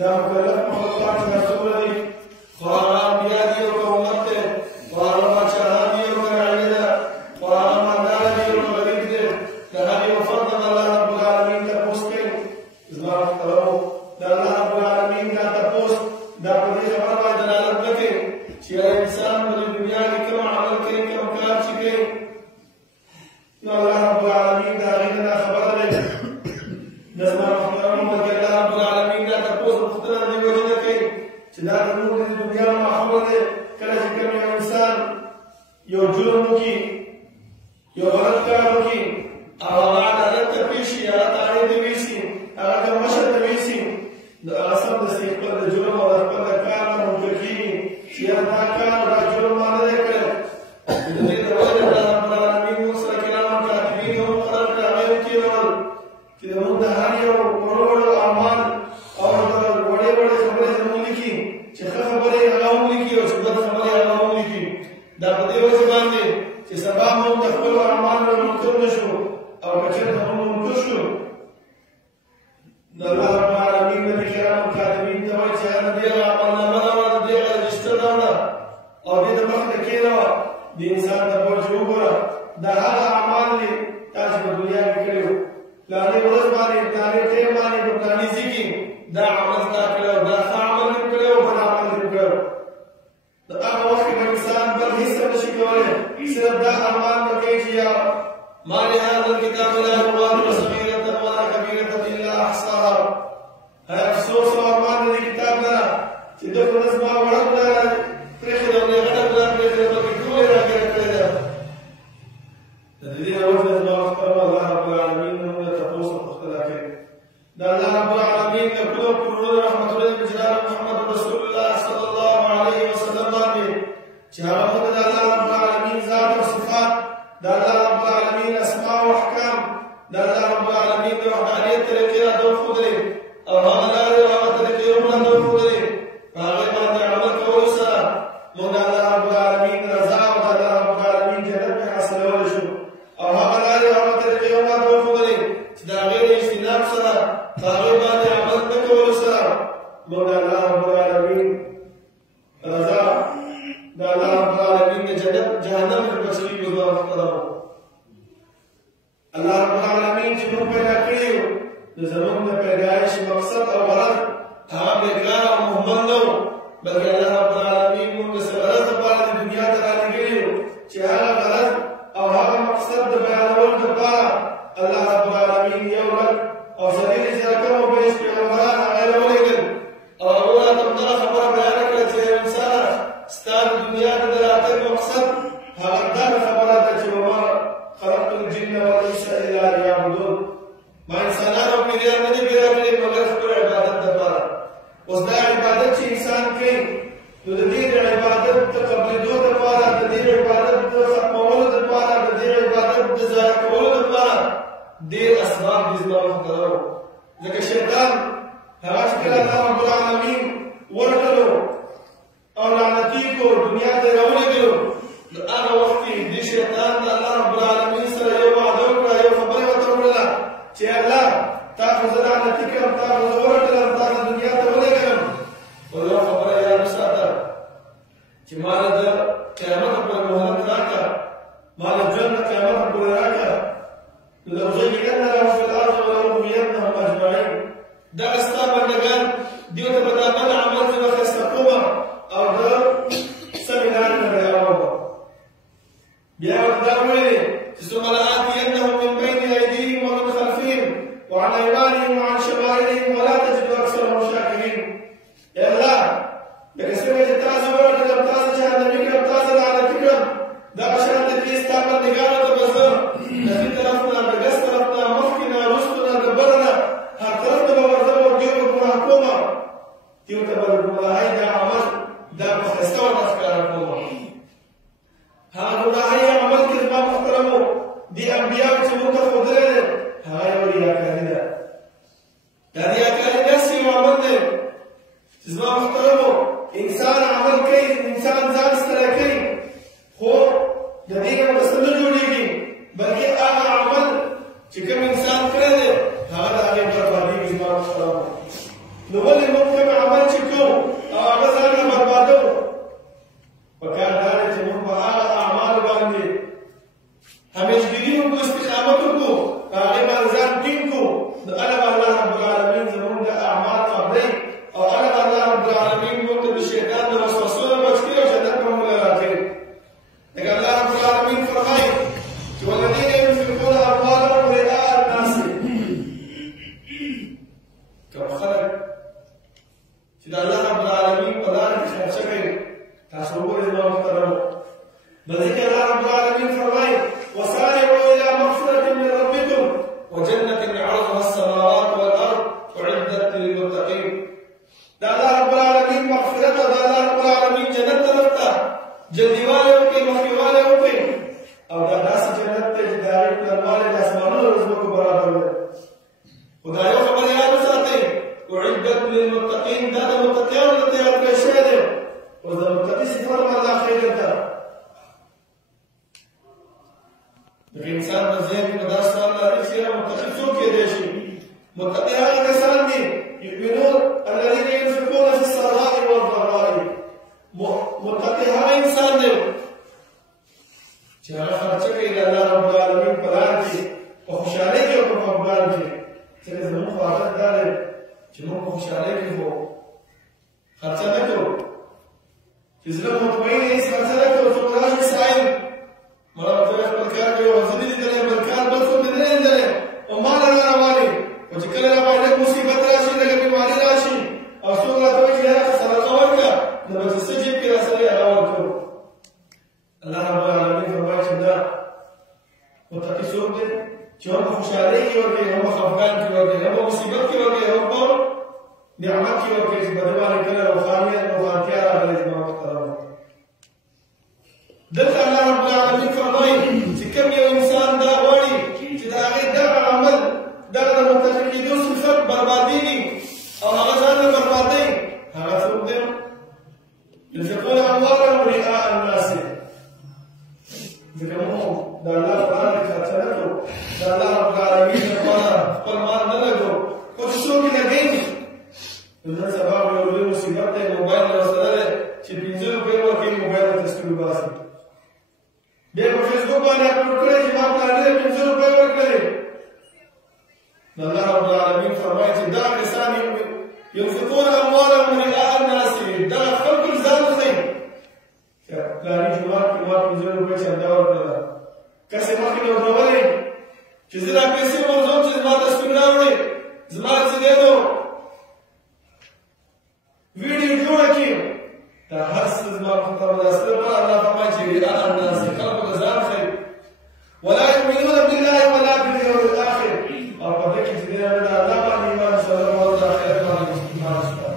دا مکلف مخلوقات مسئول دی خواهان بیادی و که امت ده خواهان انسان په دنیا کې کوم عمل کوي کوم کار چې کوي نو الله رب العالمین دا هغې نه خبره دی د زما محترمو کې الله رب العالمین دا تپوس پوښتنه د دې وجې نه کوي چې دا زموږ د دنیا ماحول دی کله چې کوم یو انسان یو جرم وکړي یو غلط کار وکړي او هغه عدالت ته پیش شي هغه تاڼې ته ویسي هغه د مشر ته ویسي نو هغه سمدستي خپل د جرم او د خپل د کار نه منکر کېږي چې یاره دا کار او دا جرم ما نه دی کړی د دې د وجې الله رب العالمین موږ سره کرام کاتبین هم مقرر کړه هغه یې وکېنول چې زموږ د هر یو وړو وړو اعمال او د وړې وړې خبرې زموږ لیکي چې ښه خبرې هغه هم لیکي او چې بد خبرې هغه هم لیکي دا په دې وجې باندې چې سبا موږ د خپلو اعمالو نه منکر نه شو او که چېرته موږ منکر شو نو الله رب العالمین نبي کرامو کاتبین ته وایي چې هغه د دې هغه عملنامه راوړه د دې هغه رجسټر راوړه او دې د مخ ته کېنوه د انسان ته وایي چې وګوره دا هغه اعمال دي تا چې په دنیا کې کړي وو پلانې ورځ باندې پلانې ټیم باندې په پلانې ځای کې دا عمل تا کړی او دا ښه عمل دې کړی او بد عمل دې کړی د هغه وخت کې به انسان بل هېڅ هم نشي کولی صرف دا ارمان به کوي چې یا ما لهذا الكتاب لا يغادر صغيرة ولا كبيرة إلا أحصاها هاي أفسوس او ارمان د دې کتاب نه چې د ورځ ما وړه ګلاره پرېښې ده او غټه ګلاره پرېښې ده پکې ټولې راګېره کړې ده د دې نه وجه زما محترم الله رب العالمین موږ ته تپوس او پوښتنه کوي د الله رب العالمین د ټولو کورونو رحمتونه د جناب محمد رسول الله صلی الله علیه وسلم باندې چې هغه موږ د الله رب العالمین ذات او صفات د الله رب العالمین اسماء او احکام د الله رب العالمین د وحدانیت طریقې راښودلې او هغه لارې او هغه طریقې هم راښودلې په هغې باندې عمل کولو سره موږ د الله رب العالمین رضا او د الله رب العالمین جنت پرې حاصلولی شو او هغه لارې او هغه طریقې هم راښودلې چې د هغې د اجتناب سره په هغې باندې عمل نه کولو سره موږ د الله رب العالمین رضا د الله رب العالمین د جنت جهنم پرې بچوي زما محترمو الله رب العالمین چې موږ پیدا کړي یو د زموږ د پیدایش مقصد او غرض هغه بېکاره او مهمل نه و بلکې الله رب العالمین موږ د څه غرض لپاره د دنیا ته رالېږلي یو چې هغه غرض او هغه مقصد د بیانولو لپاره الله رب العالمین یو لک او څلېر زره کم او بیش پیغمبران هغې له ولېږل او هغوی راته همدغه خبره بیانه کړه چې انسانه ستا د دنیا ته د راتګ مقصد هغه دغه خبره ده چې وما خلقت الجن والانس الا ليعبدون ما انسانان او پیریان نه دي پیدا کړي مګر خپل عبادت لپاره اوس دا عبادت چې انسان کوي نو د دې عبادت د قبلېدو لپاره د دې عبادت د ختمولو لپاره د دې عبادت د ضایع کولو لپاره ډېر اسباب دي زما محترمو ځکه شیطان هغه چې کله الله رب العالمین ورټلو او لعنتي کو دنیا ته راولېږلو نو هغه وخت کې دې شیطان د الله رب العالمین سره یو وعده وکړه یو خبره ورته وکړله چې الله تا خو زه لعنتي کړم تا خو زه ورټلم تا زه دنیا ته ولېږلم خو یو خبره یاد وساته چې ما له د قیامت پورې مهلت راکړه ما له ژوند د قیامت پورې راکړه نو لأزيننهم في الأرض ولأغوينهم أجمعين دغه ستا بندګان دیو ته به دا بد عمل زه به ښایسته کومه او د سمې لارې نه به راوړم بیا ورته دا ویلې چې ثم لآتینهم من بین أیدیهم ومن خلفهم وعن أیمانهم وعن شمائلهم ولا تجد أکثرهم شاکرین ای الله لکه څنګه چې تاسو ورکړم تاسو جهنمي کړم تاسو لعنتي کړم دغه شان دې ستا بندګانو ته به زه د دې طرف نه د ګس طرف نه مخکې نه وروسته نه د بله نه هر طرف ته به ورځم او ډېر به ګناه کومه دیو ته به د ګناهۍ دا عمل دا په ښایسته ورته ښکاره کومه هغه ګناهۍ عمل کې زما محترمو دې انبیاو چې موږ ته ښودلی دی هغه یو ریاکاري ده دا ریاکاري داسې یو عمل دی چې زما محترمو انسان عمل کوي انسان ځان ستړی کوي بلکې الله رب العالمین فرمایي وسارعوا الى مغفرة من ربكم وجنة عرضها السماوات والارض اعدت للمتقين. دا الله رب العالمین مغفرت او دا الله رب العالمین جنت طرف ته جلدیواله وکړي، مخکېواله وکړي، او دا داسې جنت دی چې د هغې پلنوالی د اسمانونو او ځمکو برابر دی. خو دا یو خبره یاد وساتئ، اعدت للمتقین، دا د متقیانو ته تیار کړی شوی دی. اوس د متقي صفت به الله ښیي درته. لکه انسان په ذهن کې به دا سوال لري چې یاره متقي څوک کېدی شي؟ متقي هغه کسان دي یؤمنون الذین ينفقون فی السراء والضراء. متقي هغه انسان دی چې هغه خرچه کوي د الله رب العالمین په لار کې، په خوشحالۍ کې او په خفګان کې. ځکه زموږ خو عادت دا دی چې موږ په خوشحالۍ کې خو خرچه نه کوو، چې زړه مطمئن هېڅ خرچه نه کوو. څوک راشي سایل مړه ورته خپل کار کوي، او زه نه لیدلی بل کار بل څوک مې نه لیدلی، او ما نه راروانې، او چې کله راباندې مصیبت راشي، لږه بیماري راشي، او څوک راته وایي چې یاره صدقه ورکړه، نو به چې څه جیب کې راسره هغه ورکوو. الله رب العالمین فرمایي چې دا متقي څوک دی چې هم په خوشحالۍ کې ورکوي، هم په خفګان کې ورکوي، هم په مصیبت کې ورکوي، هم په نعمت کې ورکوي، چې په ده باندې کله روښانتیا راغلی زما محترمو. دلته الله رب العالمین فرمایي چې کوم یو انسان دا غواړي چې د هغې دغه عمل، دغه د متقي کېدو صفت بربادېږي او هغه ځان نه بربادوي، هغه څوک دی؟ ينفقون اموالهم رئاء الناس. ځکه موږ د الله په لار کې خرچه نه کوو، د الله رب العالمین لپاره خپل مال نه لګوو، خو چې څوک یې لګوي نو نن سبا به یو لوی مصیبت دی، موبایل ورسره دی چې 5 روپۍ ورکوي، موبایل ته تصویر وباسي، بیا په فیسبوک باندې اپلوډ کړی چې ما پلاني دی 5 روپۍ ورکړې. نو الله رب العالمین فرمایي چې دغه کسان ينفقون اموالهم رئاء الناس، دغه خلکو ځان ښیي چې پلاني جومات کې ما 5 روپۍ چنده ورکړله، کسې مخکې مې ورولې چې زه دا پیسې ورځم چې زما تصویر راوړې، زما څه دی نو ویډیو جوړه کړي، دا هر څه زما محترم دا څه لپاره الله فرمایي چې رئاء الناس، خلکو ته ځان ښیي. ولا یؤمنون بالله ولا بالیوم الاخر، او په دې کې چې دی نه د الله باندې ایمان سره او د آخرت باندې ایمان سره.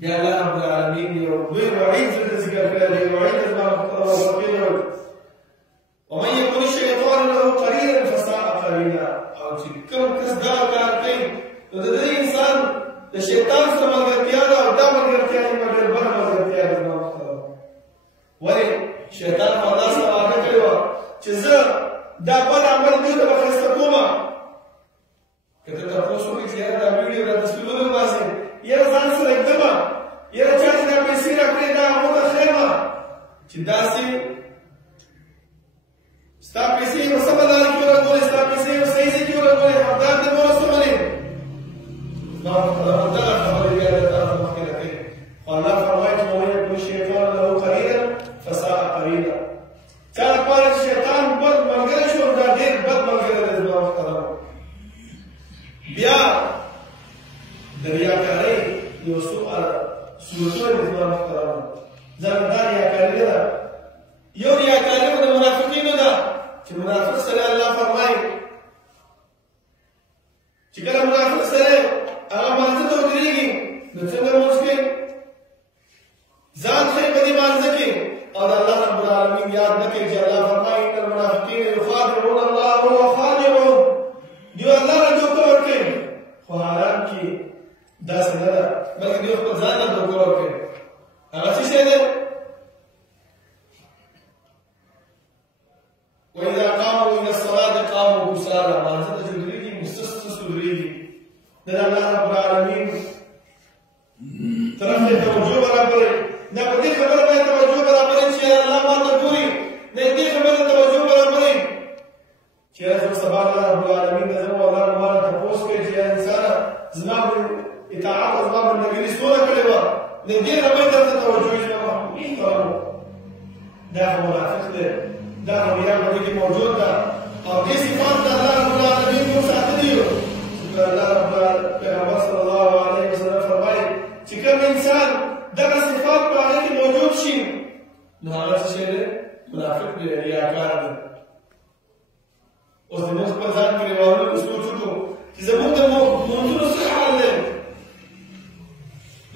بیا الله رب العالمین یو لوی وعید درته ذکر کړی دی، وعید زما محترم ورپېږي ومن یکن الشیطان له قرینا فساء قرینا. او چې کوم کس دا کار کوي نو د دې انسان د شیطان سره ملګرتیا ده، او دا ملګرتیا یې ډېر بده ملګرتیا ده زما محترم. ولې شیطان په الله سره وعده کړې وه چې زه دا بد عمل دوی ته به ښایسته کومه. که ته تپوس وکړې چې یاره دا ویډیو دا تصویرونه وباسې، یاره ځان سره ږدمه، یاره چا چې دا پیسې راکړې دا همغه ښیمه چې داسې ستا پیسې یې په سمه لاره کې ولګولې، ستا پیسې یې په صحیح ځای کې ولګولې، حقدار دې مه رسولې. زما محترمو دغه خبرې بیا د طرفه مخکې نه کوي. خو الله فرمایي چې ومن یکن الشیطان له قرینا فساء قرینا. چا لپاره چې شیطان بد ملګری شو، دا ډېر بد ملګری دی زما محترمو. بیا د ریاکارۍ یو څو صورتونه دي زما محترمو. ځکه دا ریاکاري ده، یو ریاکاري د منافقینو ده چې منافق سره الله فرمایي چې کله منافق سره هغه مانځه ته ودرېږي نو څنګه لمونځ کوي، ځان ښیي په دې مانځه کې، او د الله رب العالمین یاد نه کوي چې الله فرمایي ان المنافقین یخادعون الله وهو خادعهم. دوی الله نه دوکه ورکوي، خو حالان کې داسې نه ده، بلکې دوی خپل ځان نه دوکه ورکوي. هغه څه شی دی؟ وإذا قاموا إلى الصلاة قاموا كسالى. مانځه ته چې ودرېږي مسسس ودرېږي. د الله رب العالمین طرف ته توجه برابرې، دا په دې خبره باید توجه برابرې چې الله ماته ګوري، د دې خبرې توجه برابرې چې زه سبا الله رب العالمین د زما الله مبارک تپوس کوي چې یا انسانه زما اطاعت او زما بندګي څونه کړې وه، د دې خبرې ته توجه یې دا منافق دی، دا ریا په دې کې موجود ده، او دې صفات د الله رب العالمین موږ ساتلي یو. الله رب پیغمبر صلی الله علیه وسلم فرمایي چې کوم انسان دغه صفات په هغه کې موجود شي نو هغه څه شی دی؟ منافق دی ریاکار دی اوس زموږ خپل ځان کې روانو سوچ وکړو چې زموږ د منځونو څه حال دی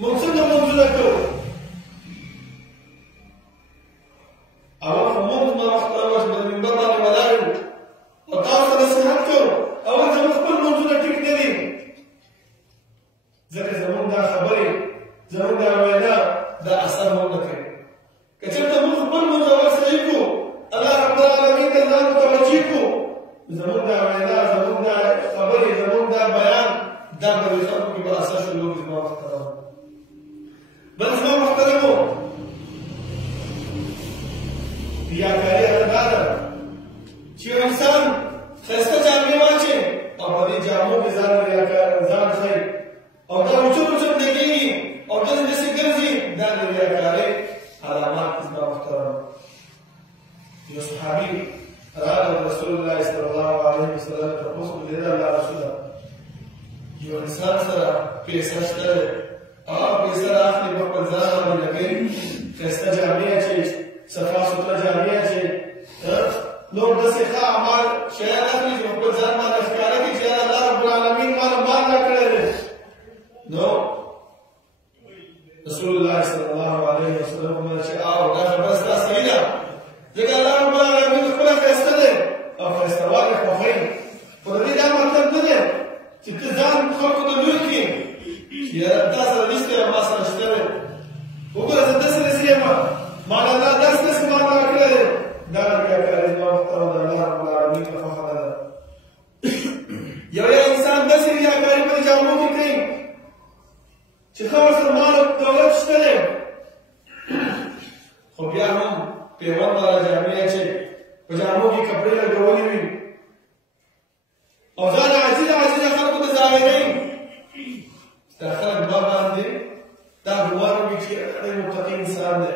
موږ څنګه منځونه کوو اول خو موږ ما وخت راوړو چې د منبر باندې ولاړ یو او تاسو نصیحت کوو اول زموږ خپل منځونه ټیک نه دي ځکه زموږ دا خبرې زموږ دا وینا دا اثر هم نه کوي که چېرته موږ خپل منځ اول صحیح کړو الله رب العالمین ته ځان متوجه کړو زموږ دا وینا زموږ دا خبرې زموږ دا بیان دا به د خلکو کې به اثر شروع کړي زما محترمو بل زما محترمو ریاکاري هغه دا ده چې یو انسان ښایسته جامې واچوي او په دې جامو کې ځان ښایي او دا اوچت لګېږي او داسې داسې ګرځي دا د ریاکارۍ علامات دي زما محترمو یو صحابي راغی رسول الله صلی الله علیه وسلم تپوس وکړ د الله رسوله یو انسان سره پیسه شته هغه پیسه راخلي په خپل ځان باندې لګوي ښایسته جامې اچوي صفا سوتره جامې اچوي نور داسې ښه اعمال شیان اخلي چې په خپل ځان باندې ښکاره کړي چې الله رب العالمین ماله مال راکړی دی نو رسول الله صلی الله علیه وسلم وویل چې دا خبره ستا صحیح ده ځکه الله رب العالمین خپله ښایسته دی او ښایستهوالی خوښوي خو د دې دا مطلب نه دی چې ته ځان خلکو ته لوی کړي چې یاره تا سره نشته یم ما سره شته دی وګوره زه داسې داسې یم ما له الله داسې داسې مال راکړی دی دا ریاکاري زما محترمو د الله رب العالمین ته خوښه نه ده یو انسان داسې ریاکاري په جامو کې کوي چې ښه ورسره مال او دولت شته دی خو بیا هم پیوند والا جامې اچوي په جامو کې کپړې لګولې وي او ځان عاجزه خلکو ته ظاهروي دا خلک ما باندې دا ګومان وي چې ډېر متقي انسان دی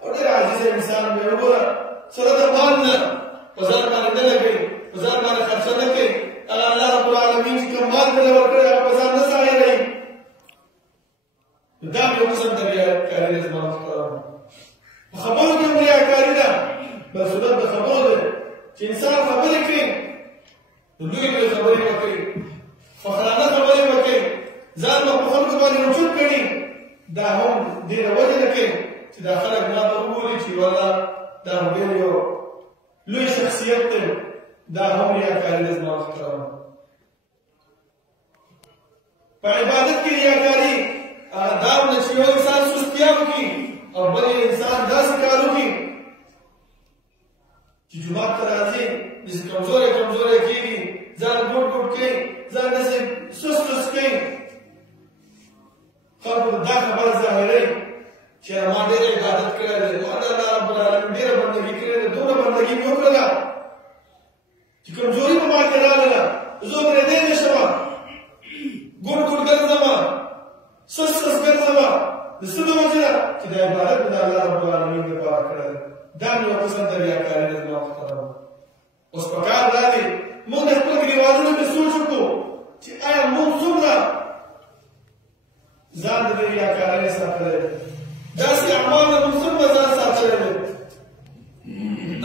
او ډېر عاجزه انسان دی وګوره سره د مال نه په ځان باندې نه لګوي په ځان باندې خرڅه نه کوي هغه الله رب العالمین چې کوم مال ته ورکړی هغه په ځان نه ظاهروي دا یو قسم د ریاکاري دی زما محترمو په خبرو کې هم ریاکاري ده بل صورت د خبرو دی چې انسان خبرې کوي نو لوی خبرې به کوي فخرانه خبرې به کوي ځان به په خلکو باندې اوچت کړي دا هم دې د وجې نه کوي چې دا خلک ما ته وګوري چې والله دا ډېر یو لوی شخصیت دی دا هم ریاکاري ده زما محترمو په عبادت کې ریاکاري دا نه چې یو انسان سستیا وکړي او بل انسان داسې کار وکړي چې جومات ته راځي داسې کمزوری کېږي ځان ګوټ کوي ځان داسې سست کوي خلکو ته دا خبره ظاهروي چې ما ډېره عبادت کړی دی ما د الله رب العالمین ډېره بندګي کړې ده دومره بندګي مې وکړله چې کمزوري په ما کې راغله زه پرېږدی نه شمه ګوټ ګرځمه سست ګرځمه د څه د وجې نه چې د عبادت مې د الله رب العالمین دپاره کړی دی دا مې یو قسم د ریاکاري ده زما محترمو اوس پکار دا دی موږ د خپل ګریوانونو کې سوچ وکړو چې آیا موږ څومره ځان د دې ریاکارۍ نه ساتلی دی داسې اعمال نه موږ څومره ځان ساتلی دی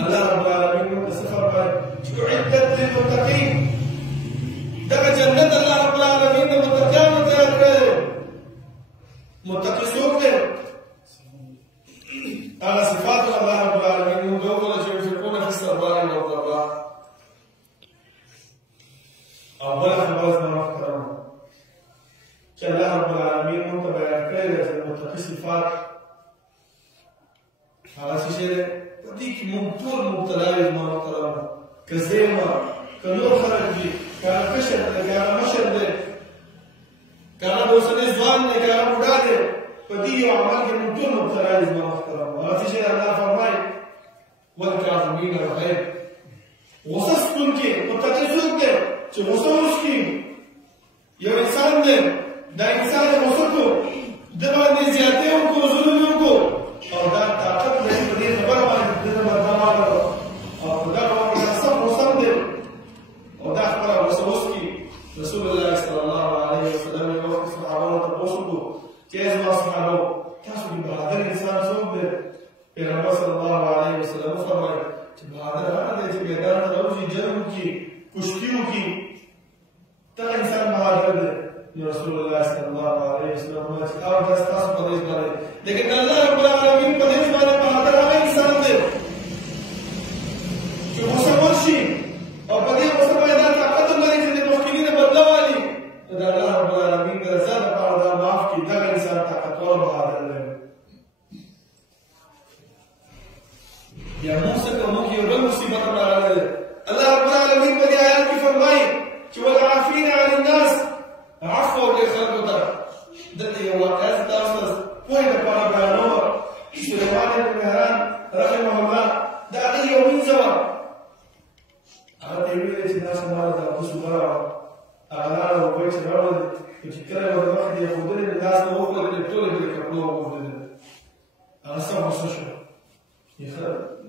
الله رب العالمین موږ ته څه فرمایي چې اعدت للمتقین دغه جنت الله رب العالمین د متقیانو تیار کړی دی متقي څوک دی هغه صفات الله رب العالمین موږ وکړه چې ينفقون فی السراء والضراء او بله خبره زما محترمو چې الله رب العالمین موږ ته بیان کړی دی چې د متقي صفات هغه څه شی دی په دې کې موږ ټول مبتلا یو زما محترمو که زه یم که نور خلک دي که هغه کشر دی که هغه مشر دی که هغه د اوسنی ځوان دی که هغه بوډا دی په دې یو عمل کې موږ ټول مبتلا یو زما محترمو هغه څه شی دی الله فرمایي والکاظمین الغیظ غصه ستونکي متقي څوک دی چې غصه وشکي یو انسان دی دا انسان غصه کو د باندې زیاتې وکړو ظلم یې وکړو او دا طاقت لري په دې خبره باندې د ده بردبار او په دغه باندې سم موسم دی او دا خبره غصه وشکي رسول الله صلی الله علیه وسلم یو وخت صحابه ته تپوس وکړو چې ای زما صحابو تاسو کې بهادر انسان څوک دی پیغمبر صلی الله علیه وسلم وفرمایل وکړي دغه انسان مهاجر دی. نو رسول الله صلی الله علیه وسلم فرمایي چې او دا ستاسو په دریځ باندې، لیکن الله رب العالمین په دریځ باندې مهاجر هغه انسان دی چې غوسه ورشي او په دې غوسه باندې دا طاقت هم لري چې د مخکیني نه بدله والي، نو د الله رب العالمین د رضا لپاره دا معاف کړي. دغه انسان طاقتور مهاجر دی. یا موږ څه کوو؟ موږ یو بل مصیبت هم راغلی دی. الله رب العالمین په دې آیات کې فرمایي چې والعافین عن الناس، عفو وکړئ خلکو ته. دلته یو واقعه زه تاسو ته پوهې لپاره بیانوم. سلیمان بن مهران رحمه الله د هغه یو وینځه وه، هغه ته یې ویلې چې دا زما د تپوس اوبه راوړه. هغه لاړه اوبه یې چې راوړلې، چې کله به د مخې ته یې ښودلې د لاس نه وښودلې، ټولې به د کپړو وغورځېدلې. هغه سم غوسه شو.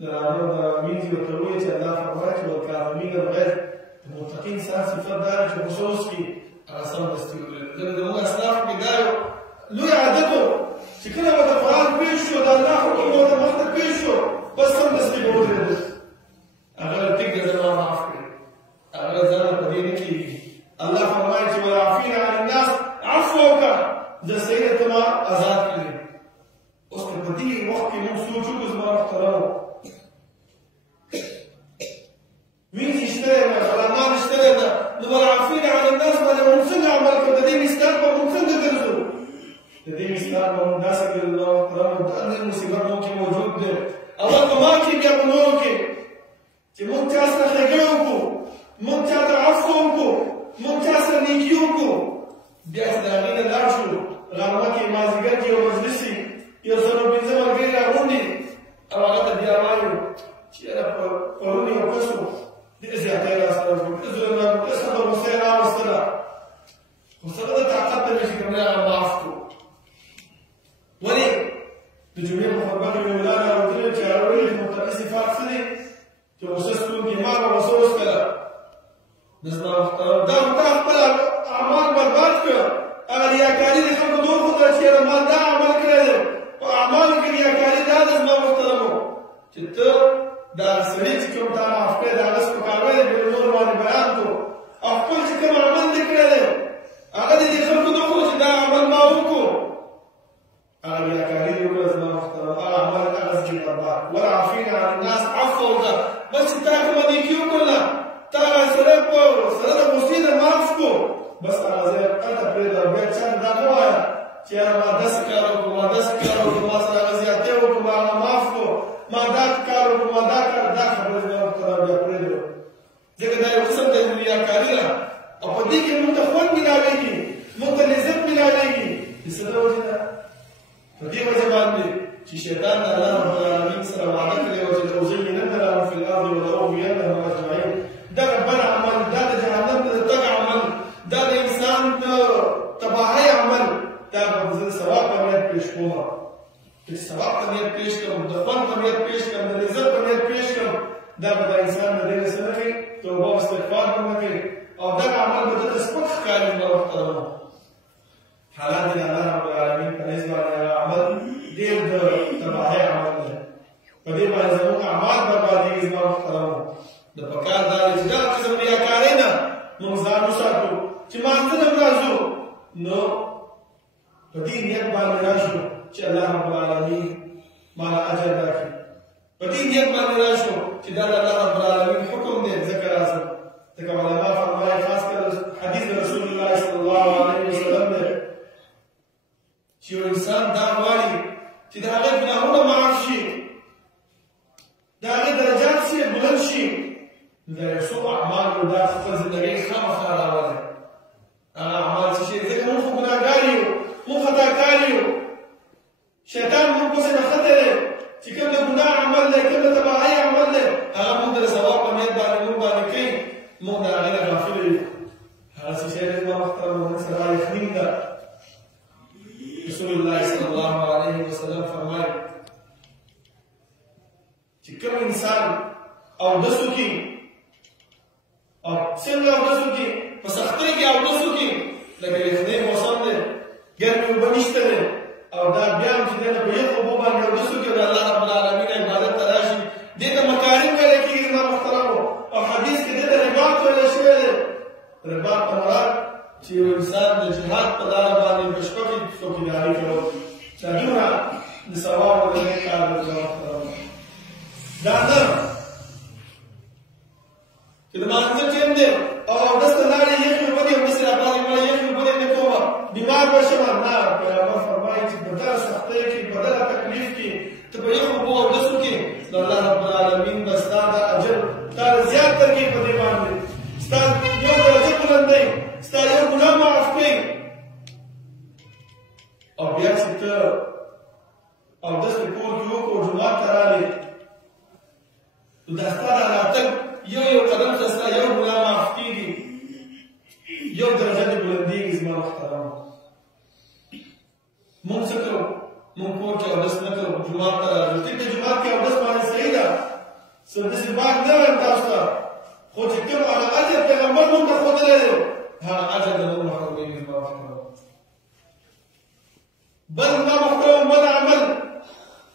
د راوړو د وینځې ورته وویل چې الله فرمایي چې والکاظمین الغیظ، د متقي انسان صفت دا ده چې غوسه وڅکي. هغه سمدستي وویل. ځکه زموږ اسلافو کې دا یو لوی عادت و چې کله به د قرآن پېښ شو، د الله حکم ورته مخته پېښ شو، بس سمدستي به ودرېدل. هغه له ټیک دی زما معاف کړي، هغه ځان په دې نه کېږي. الله فرمایي چې والعافین عن الناس، عفو وکړه، د سید ته ما آزاد کړي. اوس په دې وخت کې موږ سوچ وکړو زما محترمو، وینځې شته نه، غلامان شته نه، نو والعافین عن الناس باندې موږ څنګه عمل کوو؟ د دې مثال به موږ څنګه ګرځو؟ د دې مثال به موږ داسې ګرځو محترمو، دا لوی مصیبت موږ کې موجود دی. اول په ما کې، بیا په نورو کې، چې موږ چا سره ښېګڼه وکړو، موږ چا ته عفو وکړو، موږ چا سره نیکي وکړو، بیا چې د هغې نه لاړ شو، غرمه کې مازدیګر کې یو مجلس وي، یو څلور پنځه ملګري راغونډي او هغه ته بیا وایو چې یاره پرون یو کس و ډېر زیاتی راسره وکړو، ډېر ظلم را وکړو، ډېر صبر غوسه یې راوستله، خو څنګه د طاقت نه وي چې کوم دی هغه معاف کړو. ولې؟ د جمعې په خطبه کې مې ملا راوتلي چې هغه ویلي چې متقي صفات څه دي؟ چې غوسه ستونکي ما به غوسه وڅکله. د زما محترم دا خو تا خپل اعمال برباد کړه. هغه ریاکاري د خلکو دور ښودله چې یاره ما دا عمل کړی دی. په اعمالو کې ریاکاري دا ده زما محترمو چې ته دا سړي چې کوم تا معاف کړی د هغه سپکاوی دی بیا نور باندې بیان کړو، او خپل چې کوم عمل دې کړی دی هغه دې دې خلکو ته وښودو چې دا عمل ما وکړو. هغه ریاکاري دې وکړه زما محترم، هغه عمل هغه دې برباد. والعافین عن الناس، عفو وکړه. بس چې تا کومه نیکي وکړله، تا سره په سره د غوسې نه معاف کړو، بس هغه ځای هلته پرېږده. بیا چا ته دا مه وایه چې یاره ما داسې کار وکړو، ما داسې کار وکړو، ما سره هغه زیاتی وکړو، ما هغه معاف کړو، ما دا کار وکړو، ما دا کار، دا خبرې زما محترم بیا پرېږدو. ځکه دا یو قسم د ریاکاري ده، او په دې کې موږ ته خوند ملاوېږي، موږ ته لذت ملاوېږي. د څه د وجې ده؟ په دې وجه باندې چې شیطان د الله رب العالمین سره وعده کړې وه چې لأزینن لهم فی الارض ولأغوینهم اجمعین. دغه بد عمل، دا د جهنم د تګ عمل، دا د انسان د تباهۍ عمل، دا به زه د ثواب په نیت پېښ کوم. چې ثواب په نیت پېښ کړم، د خوند په نیت پېښ کړم، د لذت په نیت پېښ کړم، دا به د انسان د دې نه څه نه کوي؟ توبه او استغفار به نه کوي، او دغه عمل به درته سپک ښکاري. زما محترمو، حالانکه د الله رب العالمین په نسبت باندې هغه عمل ډېر د تباهۍ عمل دی. په دې باندې زموږ اعمال بربادېږي. زما محترمو، د پکار دا دی چې دغه قسم ریاکارۍ نه موږ ځان وساتو. چې مانځه نه راځو نو په دې نیت باندې راشو چې الله رب العالمین ماله اجر راکړي، په دې نیت باندې راشو چې دا د الله رب العالمین حکم دی ځکه راځو. ځکه علما فرمایي، خاص کر حدیث رسول الله صلی الله علیه وسلم دی چې یو انسان دا غواړي چې د هغه ګناهونه معاف شي، د هغه درجات شي بلند شي، نو دا یو څو اعمال او دا خپل زندګۍ خامخا راولي. هغه اعمال څه شي؟ ځکه موږ خو ګناهګار یو، موږ خطاکار یو، شیطان موږ پسې نښتی دی چې کوم د ګناه عمل دی، کوم د تباهۍ عمل دی، هغه موږ د ثواب په نیت باندې موږ باندې کوي، موږ د هغې نه غافله یو. هغه څه شی دی زما محترمو، نن سبا یخنین ده. رسول الله صلی الله علیه وسلم فرمایي چې کوم انسان اودس وکړي، او څنګه اودس وکړي؟ په سختۍ کې اودس وکړي، لکه یخنۍ موسم دی، ګرمې اوبه نشته دی، او دا بیا هم چې دی نه په یخو اوبو باندې اودس وکړي، د الله رب العالمین عبادت ته راشي. دې ته مکارم ویلی کېږي زما محترمو، او حدیث کې دې ته رباط ویلی شوی دی درکې په دې باندې ستا یو درجه بلندوي ستا یو ګناه معاف کوي او بیا چې ته اودس په کور کې وکړو جومات ته رالې نو دا ستا دا راتګ یو قدم ته ستا یو ګناه معاف کېږي یو درجه دې بلندېږي زما محترمو مونږ څه کوو مونږ کور کې اودس نه کوو جومات ته راځو ټیک دی جومات کې اودس باندې صحیح ده څه داسې باک نه وایم تاسو ته خو چې کوم هغه اجر پیغمبر مونږ ته ښودلی دی هغه اجر د مونږ محرومېږي زما محترمو بل زما محترمو بل عمل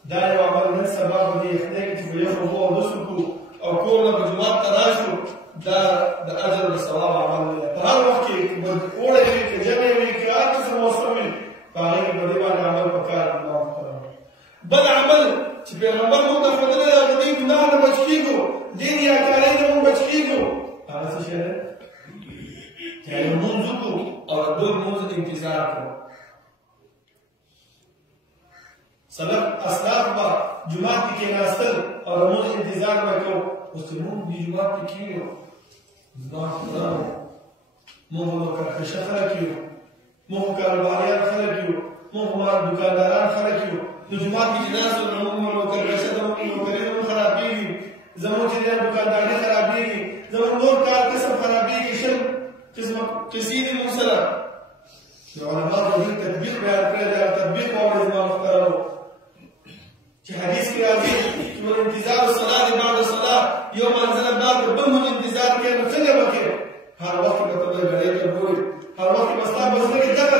دا یو عمل نن سبا په دې خدای کې چې په یو اوبو اودس وکړو او کور نه په جومات ته راشو دا د اجر او ثواب عمل دی په هر وخت کې اوړی وي که ژمی وي که هر قسم موسم وي په هغې کې په دې باندې عمل پکار دی زما محترمو بل عمل چې پیغمبر مونږ ته ښودلی دی د دې ګناه نه بچ کېږو دې ریاکارۍ نه مونږ بچ کېږو هغه څه شی دی چې یو لمونځ وکړو او د بل لمونځ انتظار کړو سلف اسلاف به جومات کې کېناستل او د لمونځ انتظار به کوو اوس چې مونږ دې جومات کې کېنو زما محترمو مونږ نو کهکشه خلک یو مونږ کاروباریان خلک یو مونږ دکانداران خلک یو د جومات کې چې ناست وو نو مونږ نو کهکشه د مونږ نوکري هم خرابېږي زموږ چې دکانداري خرابېږي زموږ نور کار کسب خرابېږي شل قسمه قصې دي مونږ سره نو علماء د دې تطبیق بیان کړی دی تطبیق واورئ زما محترمو چې حدیث کې راځي چې انتظار الصلاه بعد الصلاه یو منزله بعد بل مونږ انتظار کوي نو څنګه وکړو هر وخت به ته غړې ته ګورې هر وخت به ستا په زړه کې دغه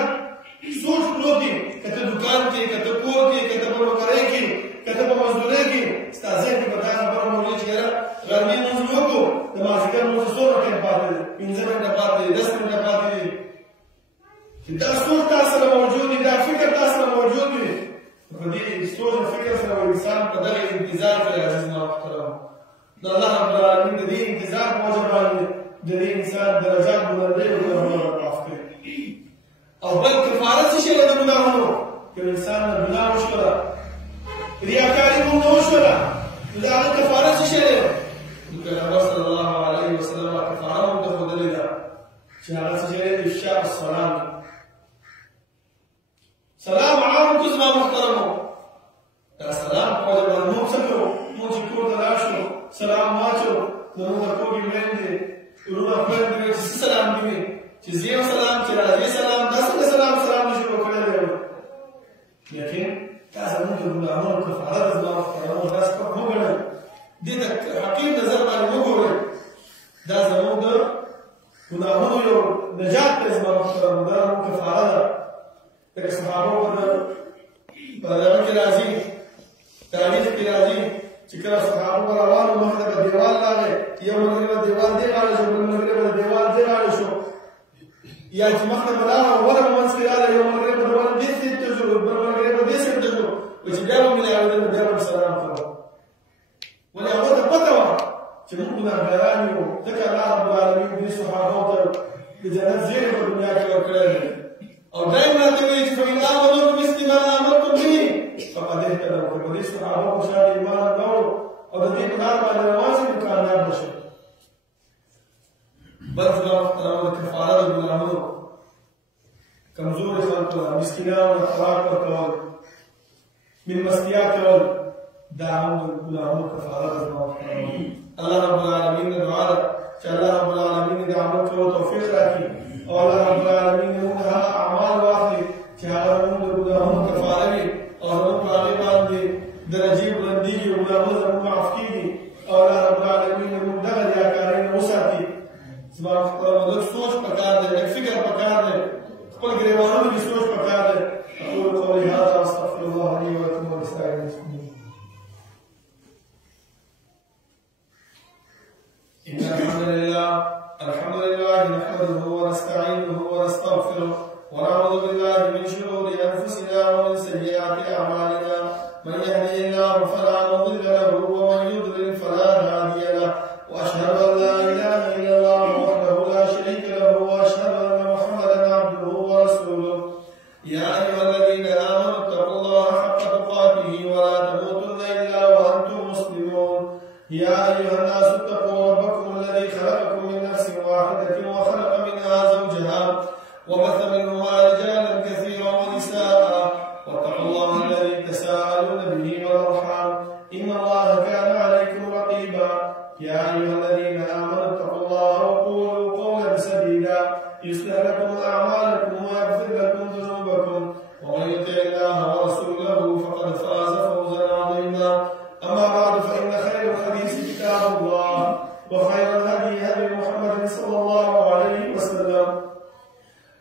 سوچ پروت وي که ته دکان کې که ته کور کې که ته په نوکرۍ کې که ته په مزدورۍ کې ستا ذهن کې به دا خبره موجوده چې یاره غرمې لمونځ مې وکړو د مازدیګر لمونځ څو ټایم پاتې دی 15 منټه پاتې دی 10 منټه پاتې دی چې دا سوچ تا سره موجود وي دا فکر تا سره موجود وي په دې سوچ او فکر سره انسان په دغه انتظار کوي عزیز زما محترمو د الله رب العالمین د دې انتظار په وجه باندې د دې انسان درجات بلندوي او ګناهونه معاف کوي او بل کفاره څه شی ده د ګناهونو که انسان نه ګناه وشوله ریاکاري مونږ نه وشوله نو د هغه کفاره څه شی دی نو پیغمبر صلی الله علیه وسلم کفاره مونږ ته ښودلې ده چې هغه څه شی دی افشاء السلام سلام عام کو زما محترمو دا سلام په وجه باندې مونږ څه کوو مونږ چې کور ته لاړ شو سلام واچو زموږ د کوګې میندې وروڼه خویندې وایي چې څه سلام دي وي چې زه یو سلام چې راځې سلام دا څنګه سلام نه شروع کړی دی یقین دا زموږ د ګناهونو کفاره ده زما محترمو داسې کار مه ګڼئ دې ته حقیق نظر باندې وګورئ دا زموږ د ګناهونو یو نجات دی زما محترمو دا زموږ کفاره ده لکه صحابو په دغه کې راځي تاریخ کې راځي چې کله صحابو روانو مخته به دیوال راغی یو ملګری به دیوال دې غاړه شو بل ملګری به دیوال دې غاړه شو یا چې مخته به لاړه وره به منځ کې راغی یو ملګری به دیوال دې سیټ ته شو بل ملګری به دې سیټ ته شو و چې بیا به ملاوېدل نو بیا به سلام کوو ولې هغو ته پته وه چې موږ ګناهګاران یو ځکه الله رب العالمین دې صحابو ته د جنت زیری په دنیا کې ورکړی دی او دائما راته وایي چې فإن آمنوا بمثل ما آمنتم به فقد اهتدوا که په دې صحابه په شان ایمان راوړو او د دې په لار باندې روان شي نو کامیاب به شي بل زما محترمو د کفاره د ګناهونو کمزوري خلکو ته مسکینانو ته خوراک ورکول مېلمستیا کول دا هم د ګناهونو کفاره ده زما محترمو الله رب العالمین نه دعا ده چې الله رب العالمین د عمل کولو توفیق راکړي او الله رب العالمین موږ هغه اعمال واخلي چې هغه موږ د ګناهونو کفاره وي او موږ په هغې باندې درجې بلندېږي او ګناهونه زموږ معاف کېږي او الله رب العالمین موږ دغه ریاکارۍ نه وساتي زما محترمو لږ سوچ پکار دی لږ فکر پکار دی خپل ګریوانونو کې سوچ پکار دی اقول قولي هذا واستغفر الله لي ولكم ولسائر المسلمين إن الحمد لله نحمده ونستعينه ونستغفره ونعوذ بالله من شرور أنفسنا ومن سيئات أعمالنا من يهده الله فلا مضل له ومن يضلل فلا هادي له وأشهد أن لا إله إلا الله وحده لا شريك له وأشهد أن محمدا عبده ورسوله يا أيها الذين آمنوا اتقوا الله حق تقاته ولا تموتن إلا وأنتم مسلمون يا أيها الناس اتقوا ربكم الذي خلقكم من نفس واحدة وخلق منها زوجها وبث منهما رجالا كثيرا ونساء واتقوا الله الذي تساءلون به والأرحام إن الله كان عليكم رقيبا يا أيها الذين آمنوا اتقوا الله وقولوا قولا سديدا يصلح لكم أعمالكم ويغفر لكم ذنوبكم ومن يطع الله ورسوله فقد فاز فوزا عظيما أما بعد فإن خير الحديث كتاب الله وخير الهدي هدي محمد صلى الله عليه وسلم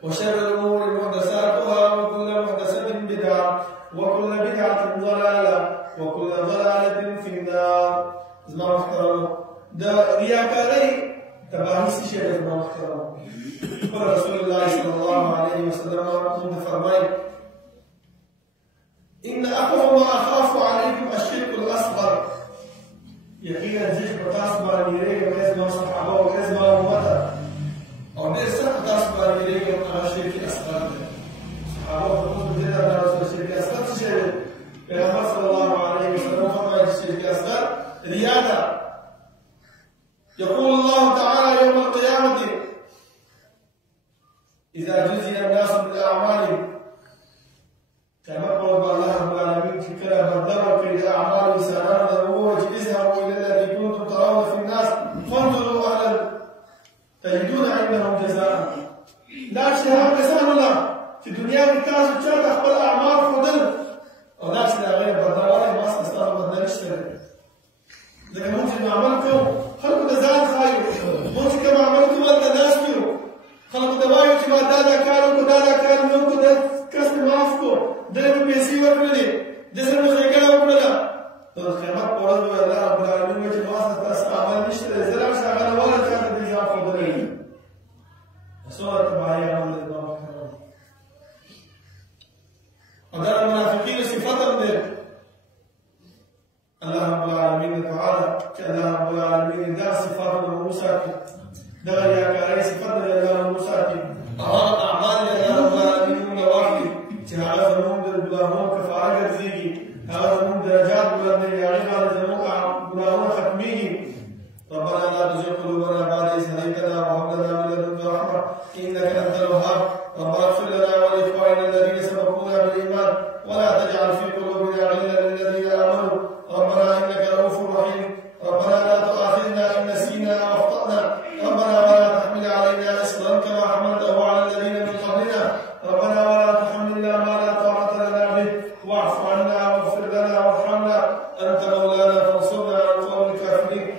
وشر الأمور محدثاتها وكل محدثة بدعة وكل بدعة ضلالة وكل ضلالة في النار. زمان محترم ده رياكاري تباهي شيء زمان محترم رسول الله صلى الله عليه وسلم من فرمائي إن أخوف ما أخاف عليكم الشرك الأصغر يقينا زيش بتصبر نيريك وإزما صحابه وإزما أمته أو نرسل بتصبر نيريك على الشرك الأصغر صحابه فقط بجدر على الشرك الأصغر شيء پیغمبر صلى الله عليه وسلم فرمائي الشرك الأصغر رياضة يقول الله تعالى يوم القيامة إذا جزي الناس بالأعمال كما قال الله رب العالمين في كلام بدروا في أعمال سنان ذروه اذهبوا إلى الذي كنتم ترون في الناس فانظروا أهلا تجدون عندهم جزاء لا شيء هم كسان الله في الدنيا بالكاس وشارك أخبر أعمال خدل ولا شيء غير بدروا ما استطاعوا بدنا نشتري لكن ممكن عملكم خلقوا دزان خايو ممكن كما عملكم ولا ناس فيه خلقوا دوايو كما دادا كانوا نوكو كسب معافكو دائما بيسي وكذي جسر مخيكا وكذا الخيمات قرض الله رب العالمين وجه واسطة أستعمال نشتري زلام شغال ولا كانت بيزا فضلين سورة تبعية عمل الله كرام ودار المنافقين صفة من الله رب العالمين تعالى كالله رب العالمين دار صفات الموسى دار يا كاري صفات الله الموسى أعمال الله رب العالمين نواقي هذا المنذر بلاهون كفارة زيجي هذا المنذر درجات بلند يعيب على جموع بلاهون ختميه ربنا لا تزغ قلوبنا بعد إذ هديتنا وهب لنا من لدنك رحمة إنك أنت الوهاب ربنا اغفر لنا ولإخواننا الذين سبقونا بالإيمان ولا تجعل في قلوبنا غلا للذين آمنوا ربنا إنك رؤوف رحيم ربنا لا تؤاخذنا إن نسينا أو أخطأنا ربنا ولا تحمل علينا إصرا كما حملته على الذين من قبلنا ربنا ولا تحملنا ما لا طاقة لنا به واعف عنا واغفر لنا وارحمنا أنت مولانا فانصرنا على القوم الكافرين.